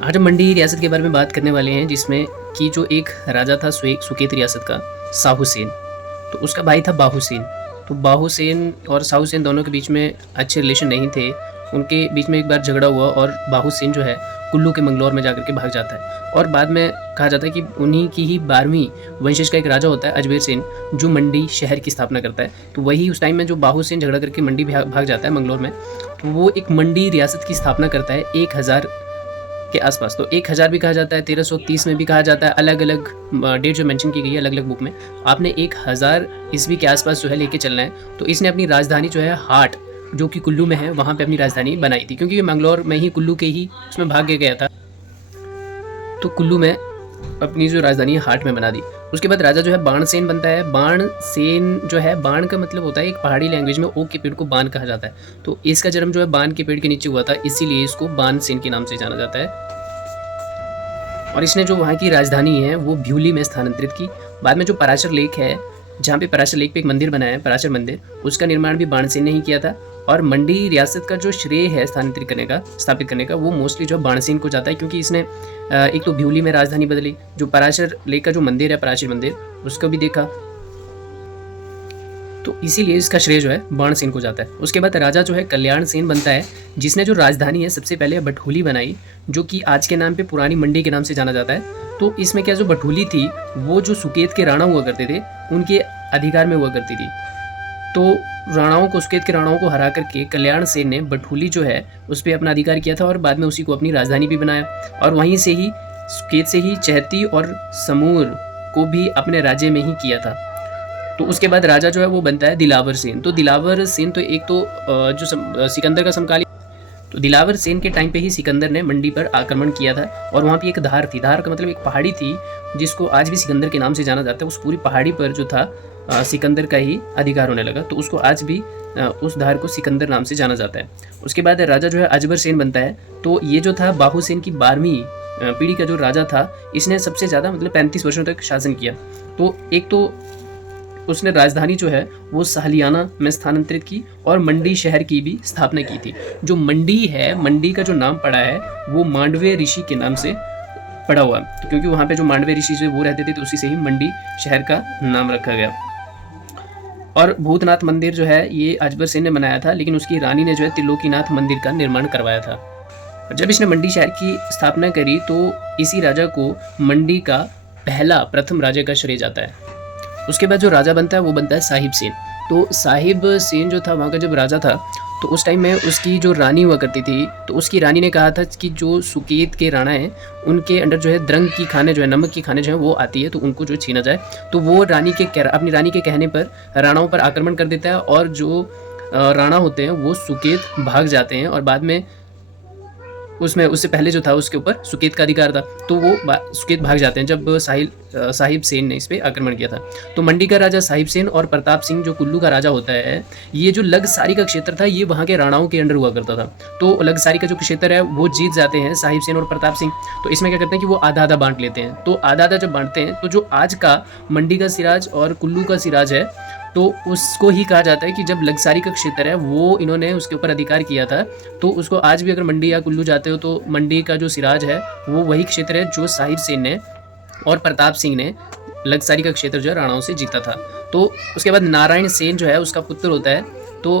आज हम मंडी रियासत के बारे में बात करने वाले हैं, जिसमें कि जो एक राजा था सुकेत रियासत का, साहूसेन। तो उसका भाई था बाहुसेन। तो बाहुसेन और साहूसेन दोनों के बीच में अच्छे रिलेशन नहीं थे। उनके बीच में एक बार झगड़ा हुआ और बाहुसेन जो है कुल्लू के मंगलौर में जाकर के भाग जाता है। और बाद में कहा जाता है कि उन्हीं की ही 12वीं वंशज का एक राजा होता है अजमेर सेन, जो मंडी शहर की स्थापना करता है। तो वही उस टाइम में जो बाहुसेन झगड़ा करके मंडी भाग जाता है मंगलौर में, तो वो एक मंडी रियासत की स्थापना करता है 1000 के आसपास। तो 1000 भी कहा जाता है, 1330 में भी कहा जाता है। अलग अलग डेट जो मेंशन की गई है अलग अलग बुक में। आपने 1000 ईस्वी के आसपास जो है लेके चलना है। तो इसने अपनी राजधानी जो है हाट, जो कि कुल्लू में है, वहाँ पे अपनी राजधानी बनाई थी, क्योंकि ये मंगलौर में ही कुल्लू के ही उसमें भाग गया था। तो कुल्लू में अपनी जो राजधानी है हाट में बना दी। उसके बाद राजा जो है बाणसेन बनता है। बाणसेन जो है, बाण का मतलब होता है एक पहाड़ी लैंग्वेज में ओक के पेड़ को बाण कहा जाता है। तो इसका जन्म जो है बाण के पेड़ के नीचे हुआ था, इसीलिए इसको बाणसेन के नाम से जाना जाता है। और इसने जो वहाँ की राजधानी है वो भ्यूली में स्थानांतरित की। बाद में जो पराशर लेक है, जहाँ पे पराशर लेक पे एक मंदिर बनाया है, पराशर मंदिर, उसका निर्माण भी बाणसेन ने ही किया था। और मंडी रियासत का जो श्रेय है स्थापित करने का, वो मोस्टली जो बाणसेन को जाता है, क्योंकि इसने एक तो भ्यूली में राजधानी बदली, जो पराशर लेक का जो मंदिर है, पराशर मंदिर, उसको भी देखा। तो इसीलिए इसका श्रेय जो है बाणसेन को जाता है। उसके बाद राजा जो है कल्याण सेन बनता है, जिसने जो राजधानी है सबसे पहले बठोली बनाई, जो कि आज के नाम पे पुरानी मंडी के नाम से जाना जाता है। तो इसमें क्या, जो बठोली थी वो जो सुकेत के राणा हुआ करते थे उनके अधिकार में हुआ करती थी। तो सुकेत के राणाओं को हरा करके कल्याण सेन ने बठोली जो है उस पर अपना अधिकार किया था, और बाद में उसी को अपनी राजधानी भी बनाया। और वहीं से ही सुकेत से ही चहती और समूर को भी अपने राज्य में ही किया था। तो उसके बाद राजा जो है वो बनता है दिलावर सेन। तो दिलावर सेन तो एक तो जो सिकंदर का समकालीन, तो दिलावर सेन के टाइम पे ही सिकंदर ने मंडी पर आक्रमण किया था। और वहाँ पे एक धार थी, धार का मतलब एक पहाड़ी थी, जिसको आज भी सिकंदर के नाम से जाना जाता है। उस पूरी पहाड़ी पर जो था सिकंदर का ही अधिकार होने लगा, तो उसको आज भी उस धार को सिकंदर नाम से जाना जाता है। उसके बाद राजा जो है अजबर सेन बनता है। तो ये जो था बाहुसेन की 12वीं पीढ़ी का जो राजा था, इसने सबसे ज़्यादा मतलब 35 वर्षों तक शासन किया। तो एक तो उसने राजधानी जो है वो सालियाना में स्थानांतरित की और मंडी शहर की भी स्थापना की थी। जो मंडी है, मंडी का जो नाम पड़ा है वो मांडवे ऋषि के नाम से पड़ा हुआ, तो क्योंकि वहाँ पे जो मांडवे ऋषि जो वो रहते थे, तो उसी से ही मंडी शहर का नाम रखा गया। और भूतनाथ मंदिर जो है ये अजबर सेन ने बनाया था, लेकिन उसकी रानी ने जो है त्रिलोकीनाथ मंदिर का निर्माण करवाया था। जब इसने मंडी शहर की स्थापना करी, तो इसी राजा को मंडी का प्रथम राजा का श्रेय जाता है। उसके बाद जो राजा बनता है वो बनता है साहिब सेन। तो साहिब सेन जो था वहाँ का जब राजा था, तो उस टाइम में उसकी जो रानी हुआ करती थी, तो उसकी रानी ने कहा था कि जो सुकेत के राणा हैं उनके अंडर जो है द्रंग की खाने जो है, नमक की खाने जो है वो आती है, तो उनको जो छीना जाए। तो वो अपनी रानी के कहने पर राणाओं पर आक्रमण कर देता है, और जो राणा होते हैं वो सुकेत भाग जाते हैं। और बाद में उसमें उससे पहले जो था उसके ऊपर सुकेत का अधिकार था, तो वो सुकेत भाग जाते हैं जब साहिब सेन ने इस पर आक्रमण किया था। तो मंडी का राजा साहिब सेन और प्रताप सिंह जो कुल्लू का राजा होता है, ये जो लगसारी का क्षेत्र था ये वहाँ के राणाओं के अंडर हुआ करता था। तो लगसारी का जो क्षेत्र है वो जीत जाते हैं साहिब सेन और प्रताप सिंह। तो इसमें क्या करते हैं कि वो आधा आधा बांट लेते हैं। तो आधा आधा जब बांटते हैं, तो जो आज का मंडी का सिराज और कुल्लू का सिराज है, तो उसको ही कहा जाता है कि जब लगसारी का क्षेत्र है वो इन्होंने उसके ऊपर अधिकार किया था। तो उसको आज भी अगर मंडी या कुल्लू जाते हो, तो मंडी का जो सिराज है वो वही क्षेत्र है जो साहिब सेन ने और प्रताप सिंह ने लगसारी का क्षेत्र जो है राणाओं से जीता था। तो उसके बाद नारायण सेन जो है उसका पुत्र होता है। तो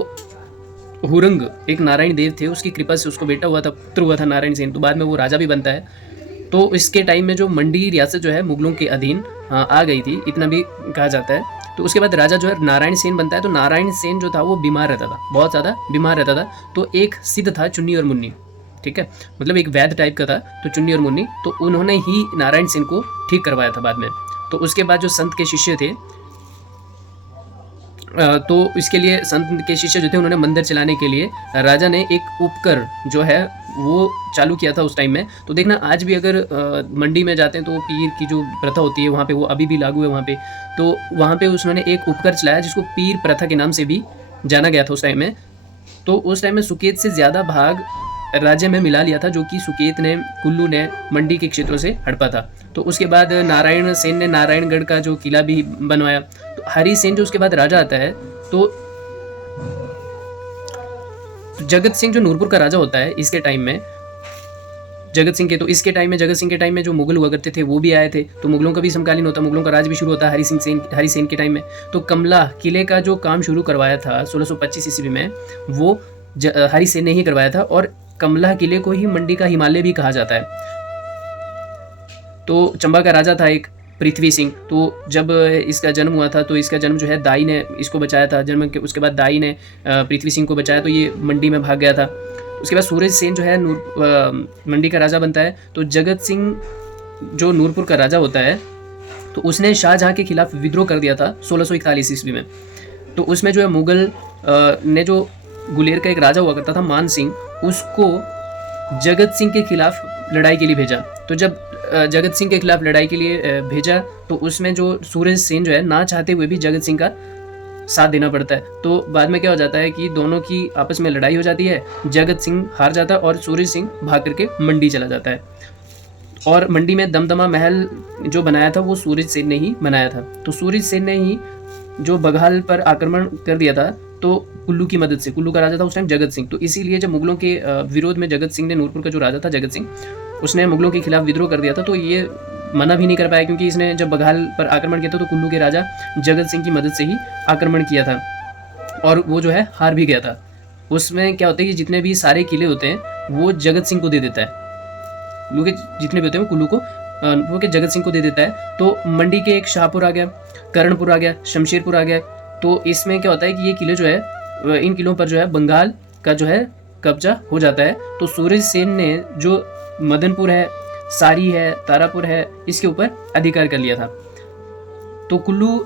हुरंग एक नारायण देव थे, उसकी कृपा से उसको बेटा हुआ था, पुत्र हुआ था नारायण सेन। तो बाद में वो राजा भी बनता है। तो इसके टाइम में जो मंडी रियासत जो है मुगलों के अधीन आ गई थी, इतना भी कहा जाता है। तो उसके बाद राजा जो है नारायण सेन बनता है। तो नारायण सेन जो था वो बीमार रहता था, बहुत ज़्यादा बीमार रहता था। तो एक सिद्ध था चुन्नी और मुन्नी, ठीक है, मतलब एक वैद्य टाइप का था, तो चुन्नी और मुन्नी, तो उन्होंने ही नारायण सेन को ठीक करवाया था बाद में। तो उसके बाद जो संत के शिष्य थे, तो इसके लिए संत के शिष्य जो थे उन्होंने मंदिर चलाने के लिए राजा ने एक उपकर जो है वो चालू किया था उस टाइम में। तो देखना आज भी अगर मंडी में जाते हैं तो पीर की जो प्रथा होती है वहाँ पे वो अभी भी लागू है वहाँ पे। तो वहाँ पे उन्होंने एक उपकर चलाया जिसको पीर प्रथा के नाम से भी जाना गया था उस टाइम में। तो उस टाइम में सुकेत से ज़्यादा भाग राज्य में मिला लिया था, जो कि सुकेत ने, कुल्लू ने मंडी के क्षेत्रों से हड़पा था। तो उसके बाद नारायण सेन ने नारायणगढ़ का जो किला भी बनवाया। तो हरि सेन जो उसके बाद राजा आता है, तो जगत सिंह जो नूरपुर का राजा होता है इसके टाइम में, जगत सिंह के। तो इसके टाइम में, जगत सिंह के टाइम में जो मुगल हुआ करते थे वो भी आए थे, तो मुगलों का भी समकालीन होता, मुगलों का राज भी शुरू होता है हरिसेन के टाइम में। तो कमला किले का जो काम शुरू करवाया था 1625 ईस्वी में, वो हरिसेन ने ही करवाया था, और कमला किले को ही मंडी का हिमालय भी कहा जाता है। तो चंबा का राजा था एक पृथ्वी सिंह। तो जब इसका जन्म हुआ था, तो इसका जन्म जो है दाई ने इसको बचाया था। जन्म के उसके बाद दाई ने पृथ्वी सिंह को बचाया, तो ये मंडी में भाग गया था। उसके बाद सूरज सेन जो है मंडी का राजा बनता है। तो जगत सिंह जो नूरपुर का राजा होता है, तो उसने शाहजहां के खिलाफ विद्रोह कर दिया था 1641 ईस्वी में। तो उसमें जो है मुगल ने जो गुलेर का एक राजा हुआ करता था मान सिंह, उसको जगत सिंह के खिलाफ लड़ाई के लिए भेजा। तो जब जगत सिंह के खिलाफ लड़ाई के लिए भेजा, तो उसमें जो सूरज सेन जो है ना चाहते हुए भी जगत सिंह का साथ देना पड़ता है। तो बाद में क्या हो जाता है कि दोनों की आपस में लड़ाई हो जाती है, जगत सिंह हार जाता है और सूरज सिंह भाग करके मंडी चला जाता है। और मंडी में दमदमा महल जो बनाया था वो सूरज सेन ने ही बनाया था। तो सूरज सेन ने ही जो बघाल पर आक्रमण कर दिया था, तो कुल्लू की मदद से, कुल्लू का राजा था उस टाइम जगत सिंह। तो इसीलिए जब मुगलों के विरोध में जगत सिंह ने, नूरपुर का जो राजा था जगत सिंह, उसने मुगलों के खिलाफ विद्रोह कर दिया था। तो ये मना भी नहीं कर पाया, क्योंकि इसने जब बघाल पर आक्रमण किया था तो कुल्लू के राजा जगत सिंह की मदद से ही आक्रमण किया था, और वो जो है हार भी गया था। उसमें क्या होता है कि जितने भी सारे किले होते हैं वो जगत सिंह को दे देता है, कुल्लू के जितने भी होते हैं वो कुल्लू को वो के जगत सिंह को दे देता है। तो मंडी के एक शाहपुर आ गया, कर्णपुर आ गया, शमशेरपुर आ गया। तो इसमें क्या होता है कि ये किले जो है, इन किलों पर जो है बंगाल का जो है कब्जा हो जाता है। तो सूरज सेन ने जो मदनपुर है, सारी है, तारापुर है, इसके ऊपर अधिकार कर लिया था। तो कुल्लू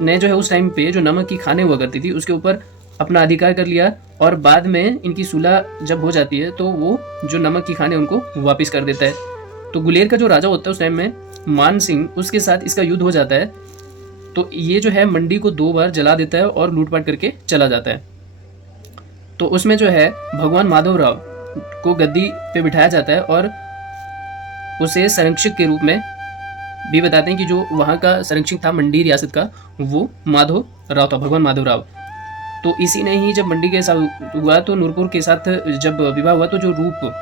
ने जो है उस टाइम पे जो नमक की खाने हुआ करती थी उसके ऊपर अपना अधिकार कर लिया, और बाद में इनकी सुलह जब हो जाती है तो वो जो नमक की खाने उनको वापस कर देता है। तो गुलेर का जो राजा होता है उस टाइम में मान सिंह, उसके साथ इसका युद्ध हो जाता है। तो ये जो है मंडी को 2 बार जला देता है और लूटपाट करके चला जाता है। तो उसमें जो है भगवान माधवराव को गद्दी पे बिठाया जाता है, और उसे संरक्षक के रूप में भी बताते हैं कि जो वहाँ का संरक्षक था मंडी रियासत का, वो माधव राव था, भगवान माधव राव। तो इसी ने ही जब मंडी के साथ हुआ तो नूरपुर के साथ जब विवाह हुआ तो जो रूप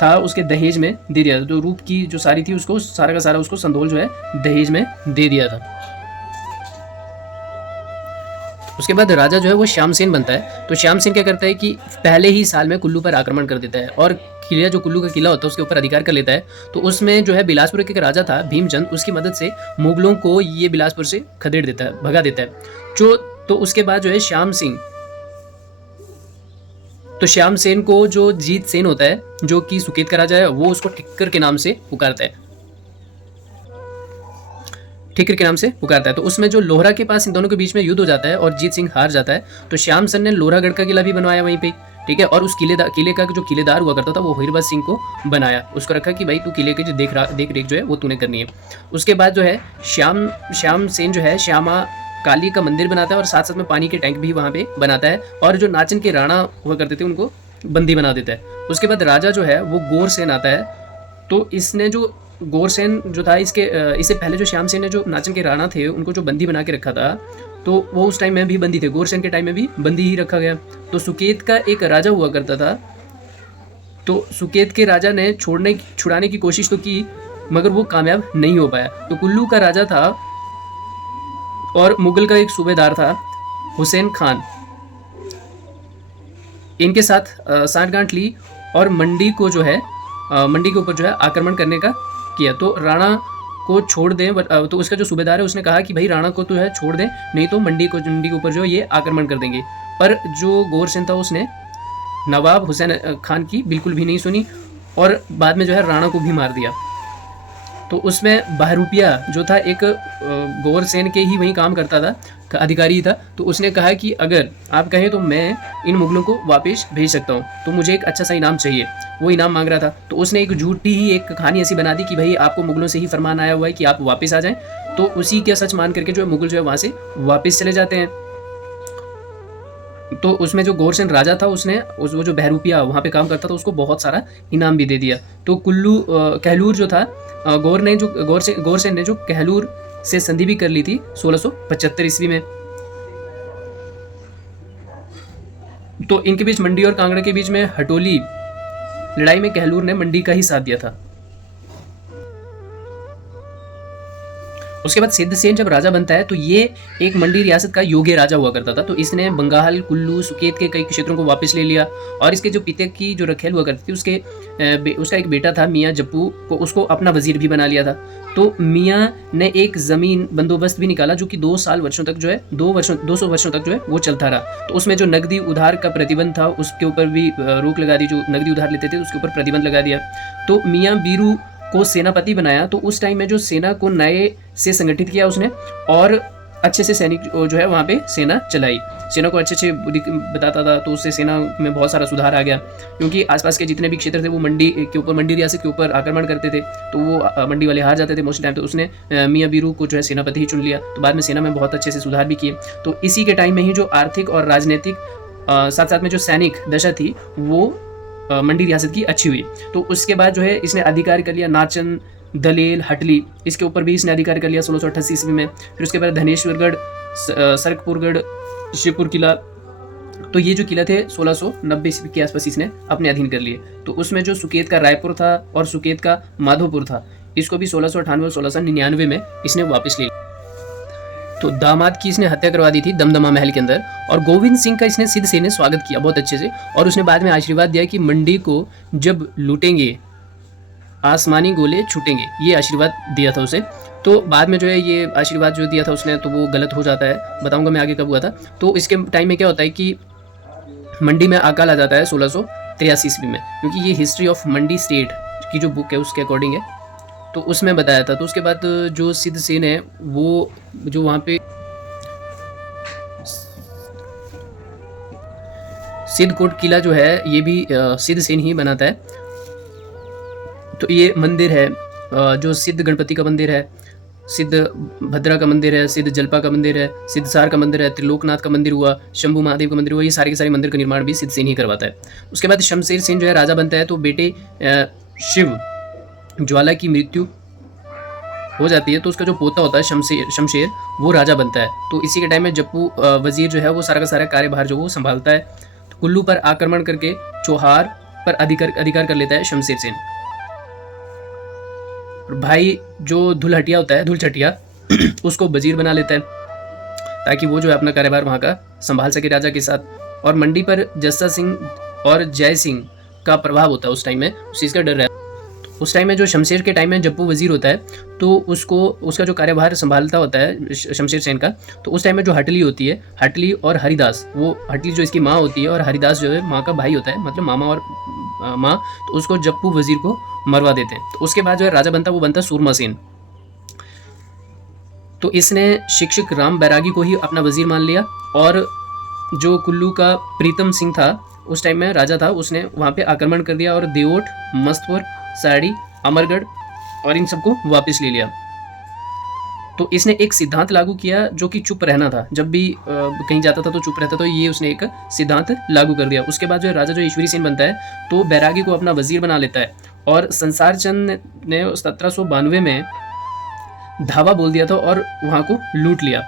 था उसके दहेज में दे दिया था। तो रूप की जो सारी थी उसको सारा का सारा उसको संदोल जो है दहेज में दे दिया था। उसके बाद राजा जो है वो श्यामसेन बनता है। तो श्यामसेन क्या करता है कि पहले ही साल में कुल्लू पर आक्रमण कर देता है, और किला जो कुल्लू का किला होता है उसके ऊपर अधिकार कर लेता है। तो उसमें जो है बिलासपुर के एक राजा था भीमचंद, उसकी मदद से मुगलों को ये बिलासपुर से खदेड़ देता है, भगा देता है। तो उसके बाद जो है श्याम सिंह, तो श्यामसेन को जो जीत सेन होता है जो कि सुकेत का राजा है, वो उसको ठिक्कर के नाम से पुकारता है, ठिक्कर के नाम से पुकारता है। तो उसमें जो लोहरा के पास इन दोनों के बीच में युद्ध हो जाता है और जीत सिंह हार जाता है। तो श्यामसेन ने लोहरागढ़ का किला भी बनवाया वहीं पे, ठीक है, और उस किले का जो किलेदार हुआ करता था वो हीरबज सिंह को बनाया, उसको रखा कि भाई तू किले की जो देख रेख जो है वो तूने करनी है। उसके बाद जो है श्यामसेन जो है श्यामा काली का मंदिर बनाता है, और साथ साथ में पानी के टैंक भी वहाँ पे बनाता है, और जो नाचन के राणा हुआ करते थे उनको बंदी बना देता है। उसके बाद राजा जो है वो गोरसेन आता है। तो इसने जो गोरसेन जो था, इससे पहले जो श्यामसेन ने जो नाचन के राणा थे उनको जो बंदी बना के रखा था, तो वो उस टाइम में भी बंदी थे, गोरसेन के टाइम में भी बंदी ही रखा गया। तो सुकेत का एक राजा हुआ करता था, तो सुकेत के राजा ने छुड़ाने की कोशिश तो की, मगर वो कामयाब नहीं हो पाया। तो कुल्लू का राजा था और मुगल का एक सूबेदार था हुसैन खान, इनके साथ सांठगांठ ली और मंडी को जो है मंडी के ऊपर जो है आक्रमण करने का किया। तो राणा को छोड़ दें, तो उसका जो सूबेदार है उसने कहा कि भाई राणा को तो है छोड़ दें, नहीं तो मंडी के ऊपर जो ये आक्रमण कर देंगे। पर जो गोरसेन था उसने नवाब हुसैन खान की बिल्कुल भी नहीं सुनी, और बाद में जो है राणा को भी मार दिया। तो उसमें बहरूपिया जो था एक गोरसेन के ही वहीं काम करता था, अधिकारी था। तो उसने कहा कि अगर आप कहें तो मैं इन मुगलों को वापस भेज सकता हूँ, तो मुझे एक अच्छा सा इनाम चाहिए। वो इनाम मांग रहा था, तो उसने एक झूठी ही एक कहानी ऐसी बना दी कि भाई आपको मुगलों से ही फरमान आया हुआ है कि आप वापस आ जाएं। तो उसी के सच मान करके जो है मुगल जो है वहाँ से वापस चले जाते हैं। तो उसमें जो गोरसेन राजा था उसने वो जो बहरूपिया वहाँ पे काम करता था उसको बहुत सारा इनाम भी दे दिया। तो कहलूर जो था, गोरसेन ने जो कहलूर से संधि भी कर ली थी 1675 ईस्वी में। तो इनके बीच मंडी और कांगड़ा के बीच में हटोली लड़ाई में कहलूर ने मंडी का ही साथ दिया था। उसके बाद सिद्धसेन जब राजा बनता है तो ये एक मंडी रियासत का योग्य राजा हुआ करता था। तो इसने बंगाल, कुल्लू, सुकेत के कई क्षेत्रों को वापस ले लिया और इसके जो पिता की जो रखेल हुआ करती थी उसका एक बेटा था मियाँ जप्पू को, उसको अपना वजीर भी बना लिया था। तो मियाँ ने एक जमीन बंदोबस्त भी निकाला जो कि 200 वर्षों तक जो है वो चलता रहा। तो उसमें जो नकदी उधार का प्रतिबंध था उसके ऊपर भी रोक लगा दी, जो नकदी उधार लेते थे उसके ऊपर प्रतिबंध लगा दिया। तो मियाँ बीरू को सेनापति बनाया। तो उस टाइम में जो सेना को नए से संगठित किया उसने और अच्छे से सैनिक जो है वहाँ पे सेना चलाई, सेना को अच्छे बताता था। तो उससे सेना में बहुत सारा सुधार आ गया, क्योंकि आसपास के जितने भी क्षेत्र थे वो मंडी रियासत के ऊपर आक्रमण करते थे, तो वो मंडी वाले हार जाते थे मोस्ट टाइम। तो उसने मियाँ बीरू को जो है सेनापति ही चुन लिया। तो बाद में सेना में बहुत अच्छे से सुधार भी किए। तो इसी के टाइम में ही जो आर्थिक और राजनीतिक साथ साथ में जो सैनिक दशा थी वो मंडी रियासत की अच्छी हुई। तो उसके बाद जो है इसने अधिकार कर लिया नाचन, दलेल, हटली, इसके ऊपर भी इसने अधिकार कर लिया 1688 ईस्वी में। फिर उसके बाद धनेश्वरगढ़, सरकपुरगढ़, शिवपुर किला, तो ये जो किला थे 1690 ईस्वी के आसपास इसने अपने अधीन कर लिए। तो उसमें जो सुकेत का रायपुर था और सुकेत का माधोपुर था, इसको भी 1698 और 1699 में इसने वापस ले लिया। तो दामाद की इसने हत्या करवा दी थी दमदमा महल के अंदर, और गोविंद सिंह का इसने सिद्धसेन ने स्वागत किया बहुत अच्छे से, और उसने बाद में आशीर्वाद दिया कि मंडी को जब लूटेंगे आसमानी गोले छूटेंगे, ये आशीर्वाद दिया था उसे। तो बाद में जो है ये आशीर्वाद जो दिया था उसने तो वो गलत हो जाता है, बताऊंगा मैं आगे कब हुआ था। तो इसके टाइम में क्या होता है कि मंडी में अकाल आ जाता है 1683 ईस्वी में, क्योंकि ये हिस्ट्री ऑफ मंडी स्टेट की जो बुक है उसके अकॉर्डिंग है, तो उसमें बताया था। तो उसके बाद जो सिद्धसेन है वो जो वहाँ पे सिद्धकोट किला जो है ये भी सिद्धसेन ही बनाता है। तो ये मंदिर है जो सिद्ध गणपति का मंदिर है, सिद्ध भद्रा का मंदिर है, सिद्ध जलपा का मंदिर है, सिद्धसार का मंदिर है, त्रिलोकनाथ का मंदिर हुआ, शंभू महादेव का मंदिर हुआ, ये सारे के सारे मंदिर का निर्माण भी सिद्धसेन ही करवाता है। उसके बाद शमशेर सेन जो है राजा बनता है। तो बेटे शिव ज्वाला की मृत्यु हो जाती है, तो उसका जो पोता होता है शमशेर वो राजा बनता है। तो इसी के टाइम में जप्पू वजीर जो है वो सारा का सारा कार्यभार जो वो संभालता है। तो कुल्लू पर आक्रमण करके चौहार पर अधिकार कर लेता है शमशेर सेन। भाई जो धुलहटिया होता है, धुलचटिया उसको वजीर बना लेता है ताकि वो जो है अपना कार्यभार वहाँ का संभाल सके राजा के साथ। और मंडी पर जस्सा सिंह और जय सिंह का प्रभाव होता है उस टाइम में, उस चीज़ का डर है। उस टाइम में जो शमशेर के टाइम में जप्पू वजीर होता है तो उसका जो कार्यभार संभालता होता है शमशेर सेन का, तो उस टाइम में जो हटली होती है, हटली और हरिदास, वो हटली जो इसकी माँ होती है और हरिदास जो है माँ का भाई होता है, मतलब मामा और माँ, तो उसको जप्पू वजीर को मरवा देते हैं। तो उसके बाद जो है राजा बनता वो बनता सूरमा सेन। तो इसने शिक्षक राम बैरागी को ही अपना वजीर मान लिया, और जो कुल्लू का प्रीतम सिंह था उस टाइम में राजा था, उसने वहाँ पे आक्रमण कर दिया और देवोट, मस्तपुर, साड़ी, अमरगढ़ और इन सबको वापस ले लिया। तो इसने एक सिद्धांत लागू किया जो कि चुप रहना था, जब भी कहीं जाता था तो चुप रहता, तो ये उसने एक सिद्धांत लागू कर दिया। उसके बाद जो राजा जो ईश्वरी सेन बनता है तो बैरागी को अपना वजीर बना लेता है, और संसार चंद ने 1792 में धावा बोल दिया था और वहाँ को लूट लिया,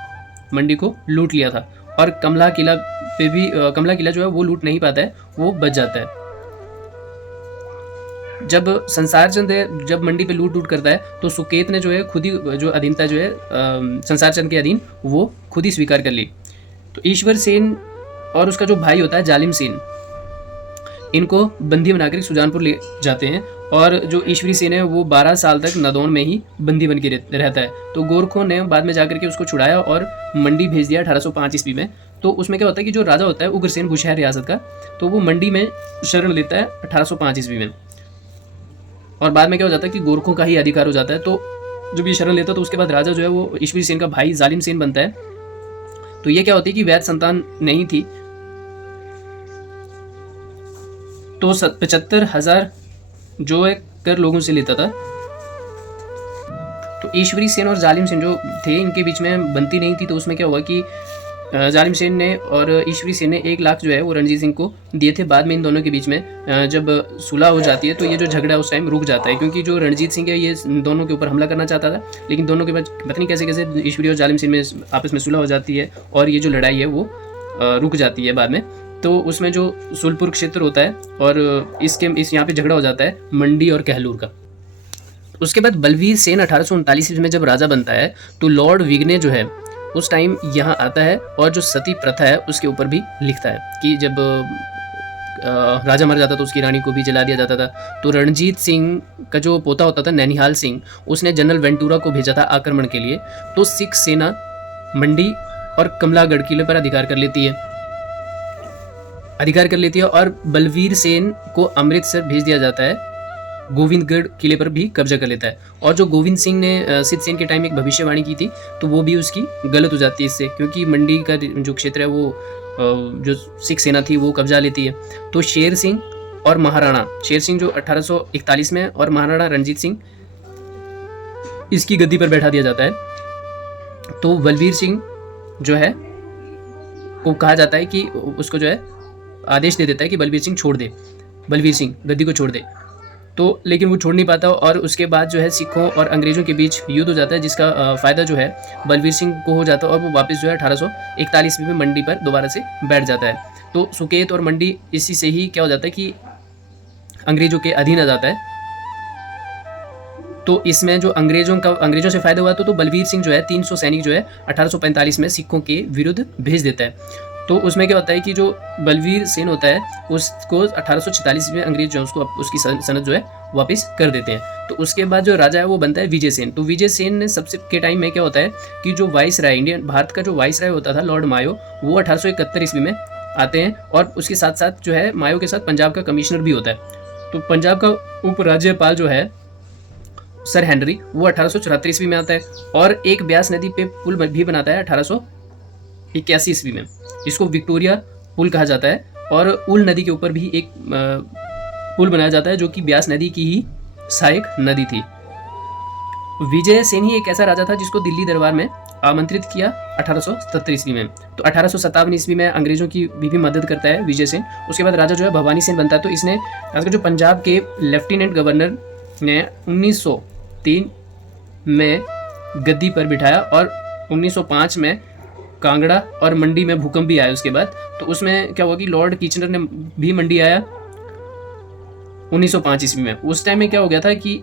मंडी को लूट लिया था। और कमला किला पे भी कमला किला जो है वो लूट नहीं पाता है, वो बच जाता है। जब संसार चंद जब मंडी पे लूट करता है तो सुकेत ने जो है खुद ही जो अधीनता जो है संसार चंद के अधीन वो खुद ही स्वीकार कर ली। तो ईश्वर सेन और उसका जो भाई होता है जालिम सेन, इनको बंदी बनाकर सुजानपुर ले जाते हैं, और जो ईश्वरी सेन है वो 12 साल तक नदौन में ही बंदी बन के रहता है। तो गोरखों ने बाद में जाकर के उसको छुड़ाया और मंडी भेज दिया 1805 ईस्वी में। तो उसमें क्या होता है कि जो राजा होता है उग्रसेन बुशहर रियासत का, तो वो मंडी में शरण लेता है 1805 ईस्वी में, और बाद में क्या हो जाता है कि गोरखों का ही अधिकार हो जाता है। तो जब ये शरण लेता है तो उसके बाद राजा जो है वो ईश्वरी सेन का भाई जालिम सेन बनता है। तो ये क्या होती है कि वैध संतान नहीं थी, तो 75,000 जो है कर लोगों से लेता था। तो ईश्वरी सेन और जालिम सेन जो थे इनके बीच में बनती नहीं थी। तो उसमें क्या हुआ कि जालिम सेन ने और ईश्वरी सेन ने 1 लाख जो है वो रणजीत सिंह को दिए थे। बाद में इन दोनों के बीच में जब सुलह हो जाती है तो ये जो झगड़ा है उस टाइम रुक जाता है, क्योंकि जो रणजीत सिंह है ये दोनों के ऊपर हमला करना चाहता था, लेकिन दोनों के बाद पता नहीं कैसे कैसे ईश्वरी और जालिम सेन में आपस में सुलह हो जाती है और ये जो लड़ाई है वो रुक जाती है बाद में। तो उसमें जो सुलपुर क्षेत्र होता है और इस यहाँ पे झगड़ा हो जाता है मंडी और कहलूर का। उसके बाद बलवीर सेन 1839 में जब राजा बनता है तो लॉर्ड विग्ने जो है उस टाइम यहाँ आता है और जो सती प्रथा है उसके ऊपर भी लिखता है कि जब राजा मर जाता तो उसकी रानी को भी जला दिया जाता था। तो रणजीत सिंह का जो पोता होता था नैनिहाल सिंह, उसने जनरल वेंटूरा को भेजा था आक्रमण के लिए। तो सिख सेना मंडी और कमलागढ़ किले पर अधिकार कर लेती है और बलवीर सेन को अमृतसर भेज दिया जाता है। गोविंदगढ़ किले पर भी कब्जा कर लेता है और जो गोविंद सिंह ने सिद्ध सेन के टाइम एक भविष्यवाणी की थी तो वो भी उसकी गलत हो जाती है इससे, क्योंकि मंडी का जो क्षेत्र है वो जो सिख सेना थी वो कब्जा लेती है। तो शेर सिंह और महाराणा, शेर सिंह जो 1841 में और महाराणा रणजीत सिंह इसकी गद्दी पर बैठा दिया जाता है। तो बलवीर सिंह जो है वो कहा जाता है कि उसको जो है आदेश दे देता है कि बलवीर सिंह गद्दी को छोड़ दे। तो लेकिन वो छोड़ नहीं पाता और उसके बाद जो है सिखों और अंग्रेज़ों के बीच युद्ध हो जाता है, जिसका फ़ायदा जो है बलवीर सिंह को हो जाता है और वो वापस जो है 1841 में मंडी पर दोबारा से बैठ जाता है। तो सुकेत और मंडी इसी से ही क्या हो जाता है कि अंग्रेज़ों के अधीन आ जाता है। तो इसमें जो अंग्रेज़ों से फ़ायदा हुआ तो बलवीर सिंह जो है 300 सैनिक जो है 1845 में सिखों के विरुद्ध भेज देता है। तो उसमें क्या होता है कि जो बलवीर सेन होता है उसको 1846 में अंग्रेज जो है उसको उसकी सनद जो है वापस कर देते हैं। तो उसके बाद जो राजा है वो बनता है विजय सेन। तो विजय सेन ने सबसे के टाइम में क्या होता है कि जो वाइस राय इंडियन भारत का जो वाइस राय होता था लॉर्ड मायो, वो 1871 ईस्वी में आते हैं और उसके साथ साथ जो है मायो के साथ पंजाब का कमिश्नर भी होता है। तो पंजाब का उपराज्यपाल जो है सर हेनरी, वो 1874 ईस्वी में आता है और एक ब्यास नदी पे पुल भी बनाता है 1881 ईस्वी में। इसको विक्टोरिया पुल कहा जाता है और उल नदी के ऊपर भी एक पुल बनाया जाता है जो कि ब्यास नदी की ही सहायक नदी थी। विजय सेन ही एक ऐसा राजा था जिसको दिल्ली दरबार में आमंत्रित किया 1877 ईस्वी में। तो 1857 ईस्वी में अंग्रेजों की भी मदद करता है विजय सेन। उसके बाद राजा जो है भवानी सेन बनता है। तो इसने जो पंजाब के लेफ्टिनेंट गवर्नर ने 1903 में गद्दी पर बिठाया और 1905 में कांगड़ा और मंडी में भूकंप भी आया उसके बाद। तो उसमें क्या हुआ कि लॉर्ड किचनर ने भी मंडी आया 1905 ईस्वी में। उस टाइम में क्या हो गया था कि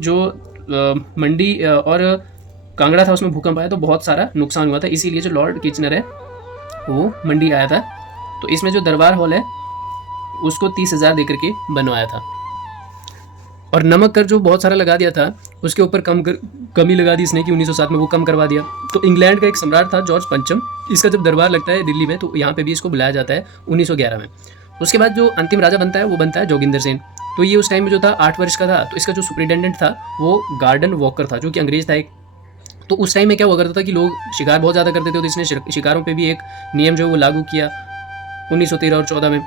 जो मंडी और कांगड़ा था उसमें भूकंप आया तो बहुत सारा नुकसान हुआ था, इसीलिए जो लॉर्ड किचनर है वो मंडी आया था। तो इसमें जो दरबार हॉल है उसको 30,000 देकर के बनवाया था और नमक कर जो बहुत सारा लगा दिया था उसके ऊपर कमी लगा दी इसने कि 1907 में वो कम करवा दिया। तो इंग्लैंड का एक सम्राट था जॉर्ज पंचम, इसका जब दरबार लगता है दिल्ली में तो यहाँ पे भी इसको बुलाया जाता है 1911 में। उसके बाद जो अंतिम राजा बनता है वो बनता है जोगिंदर सेन। तो ये उस टाइम में जो था 8 वर्ष का था। तो इसका जो सुपरिटेंडेंट था वो गार्डन वॉकर था जो कि अंग्रेज था एक। तो उस टाइम में क्या हुआ करता था कि लोग शिकार बहुत ज़्यादा करते थे, तो इसने शिकारों पर भी एक नियम जो है वो लागू किया 1913 और 14 में।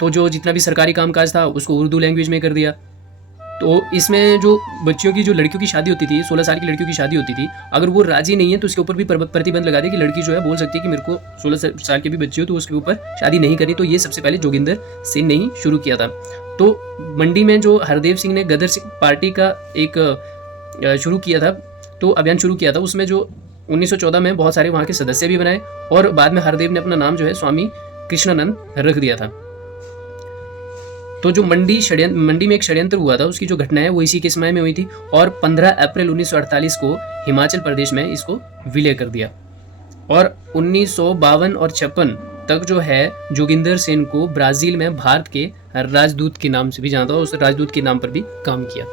तो जो जितना भी सरकारी कामकाज था उसको उर्दू लैंग्वेज में कर दिया। तो इसमें जो बच्चियों की जो लड़कियों की शादी होती थी, 16 साल की लड़कियों की शादी होती थी, अगर वो राजी नहीं है तो उसके ऊपर भी प्रतिबंध लगा दिया कि लड़की जो है बोल सकती है कि मेरे को 16 साल की भी बच्ची हो तो उसके ऊपर शादी नहीं करनी। तो ये सबसे पहले जोगिंदर सिंह ने ही शुरू किया था। तो मंडी में जो हरदेव सिंह ने गदर सिंह पार्टी का एक शुरू किया था, तो अभियान शुरू किया था, उसमें जो 1914 में बहुत सारे वहाँ के सदस्य भी बनाए और बाद में हरदेव ने अपना नाम जो है स्वामी कृष्णानंद रख दिया था। तो जो मंडी में एक षड्यंत्र हुआ था उसकी जो घटना है वो इसी के समय में हुई थी और 15 अप्रैल 1948 को हिमाचल प्रदेश में इसको विलय कर दिया और 1952 और 56 तक जो है जोगिंदर सेन को ब्राज़ील में भारत के राजदूत के नाम से भी जाना था, उस राजदूत के नाम पर भी काम किया।